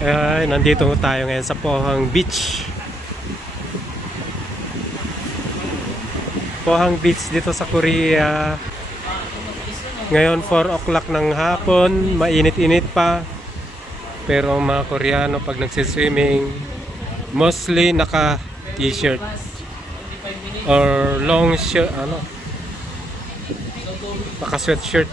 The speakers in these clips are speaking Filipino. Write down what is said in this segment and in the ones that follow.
Ay, nandito tayo ngayon sa Pohang Beach. Pohang Beach dito sa Korea. Ngayon 4 o'clock ng hapon, mainit-init pa. Pero mga Koreano pag nagsiswimming, mostly naka t-shirt or long shirt, naka sweatshirt.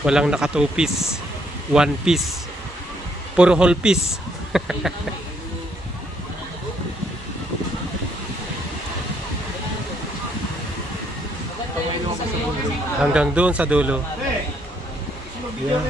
Walang naka two piece, one piece, puro whole piece. Hanggang doon sa dulo. Yeah.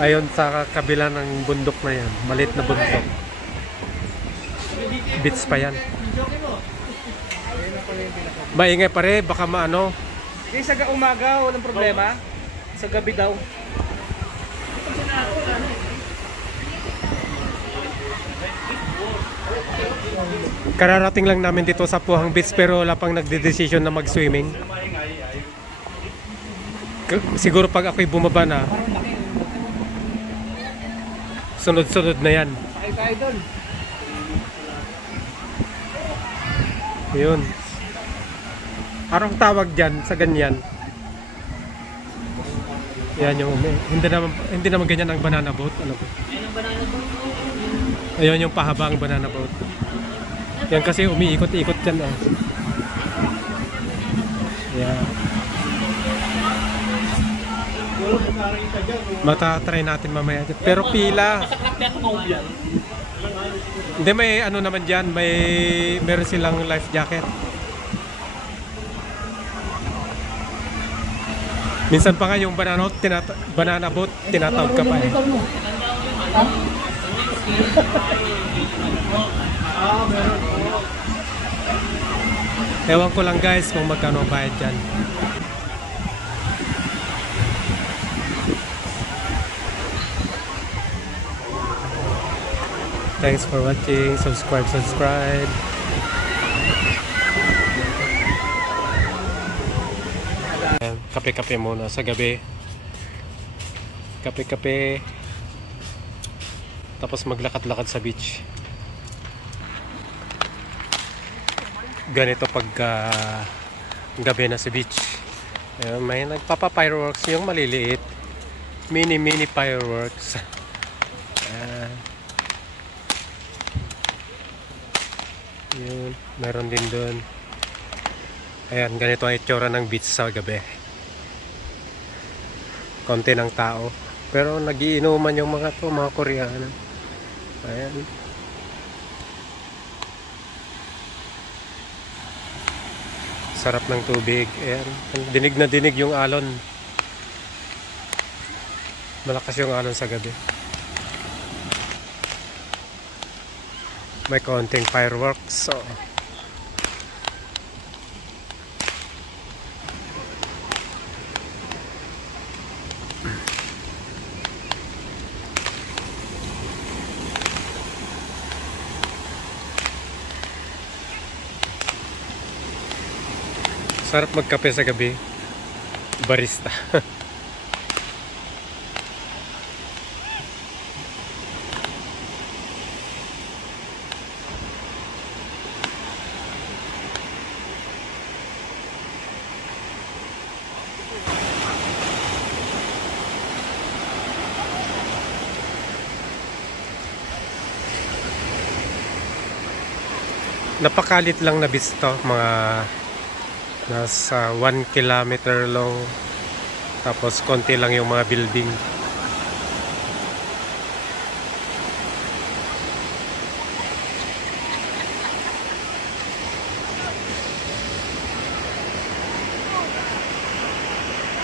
Ayon sa kabila ng bundok na yan, maliit na bundok. Beach pa yan. Maingay pare, baka maano. Kasi sa umaga, walang problema. Sa gabi daw. Kararating lang namin dito sa Pohang Beach pero wala pang nagde-decision na mag-swimming. Siguro pag ako'y bumaba na, sunod-sunod na yan. Sakay tayo doon. Yun. Anong tawag dyan sa ganyan? Yan yung hindi naman ganyan ang banana boat. Ano ba? Ayun yung pahabang banana boat. Yan kasi umiikot-ikot yan. Oh. Yeah. Matatry natin mamaya. Pero pila. Hindi, may ano naman dyan. Meron silang life jacket. Minsan pa nga yung banana boat, tinatawag ka pa eh. Ewan ko lang guys kung magkano bayad dyan. Thanks for watching. Subscribe. Kape-kape muna sa gabi. Kape-kape. Tapos maglakad-lakad sa beach. Ganito pag gabi na sa beach. Ayun, may nagpapa-fireworks yung maliliit. Mini fireworks. Yun, meron din doon. Ayan, ganito ang itsura ng beach sa gabi. Konti ng tao. Pero nagiinuman yung mga Koreano. Ayan. Sarap ng tubig. Ayan. Dinig na dinig yung alon. Malakas yung alon sa gabi. May konting fireworks. So, sarap magkape sa gabi. Barista. Napakalit lang na beach to, mga nasa 1 kilometer long, tapos konti lang yung mga building.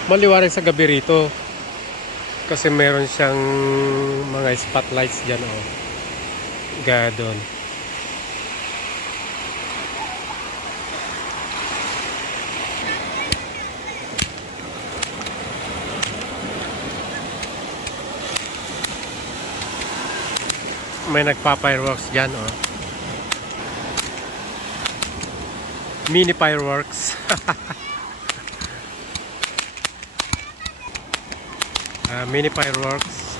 Maliwanag sa gabi rito kasi meron siyang mga spotlights dyan, oh. Gaya doon. May nagpa-fireworks dyan, oh. Mini fireworks. Mini fireworks.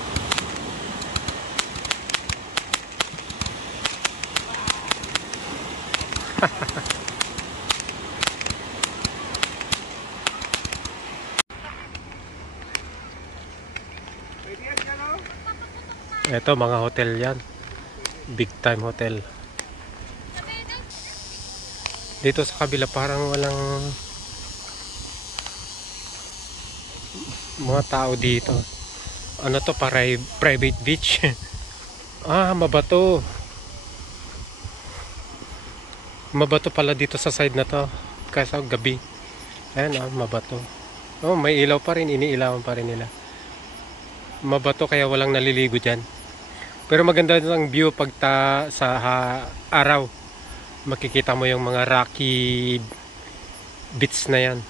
Ito, mga hotel yan. Big time hotel. Dito sa kabila parang walang mga tao dito. Ano to, private beach. Mabato. Mabato pala dito sa side na to. Kasi gabi. Ayan, mabato. May ilaw pa rin, iniilawan pa rin nila. Mabato kaya walang naliligo dyan. Pero maganda ang view pag sa araw. Makikita mo yung mga rocky beach na yan.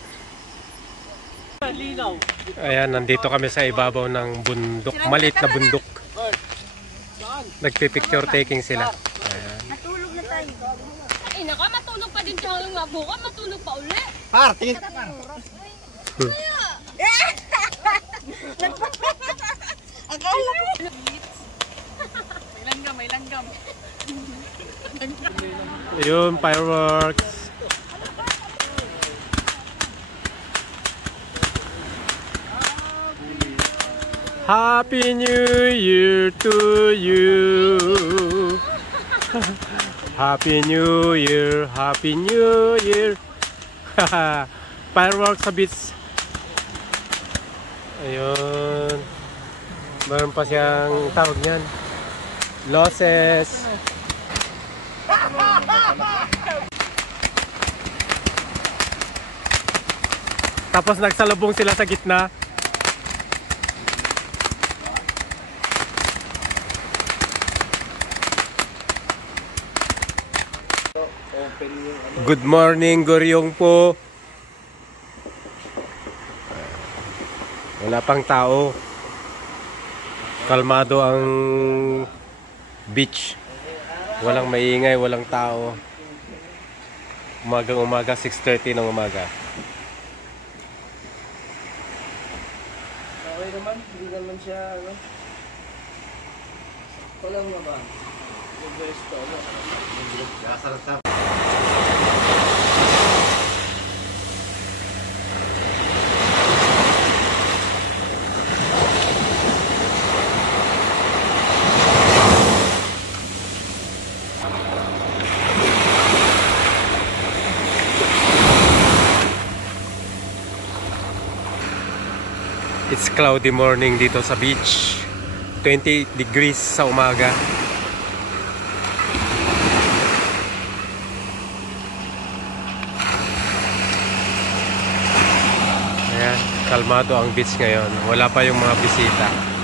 Ayan, nandito kami sa ibabaw ng bundok. Maliit na bundok. Nagpipicture taking sila. Ayan. Natulog na tayo. Ay, naka, matulog pa din siya ng mabuka, matulog pa uli. Tingin. Akala ko. May langgam. Ayun, fireworks. Happy New Year to you. Happy New Year, Happy New Year. Fireworks sa beach. Ayun. Meron pa siyang tawag niyan. Losses. Tapos nagsalubong sila sa gitna. Good morning, Goryong po. Wala pang tao. Kalmado ang beach. Walang maingay, walang tao. Umaga, 6:30 ng umaga. Okay naman, hindi naman siya ano. Walang naman. It's cloudy morning dito sa beach. 28 degrees sa umaga. Ayan, kalmado ang beach ngayon. Wala pa yung mga bisita.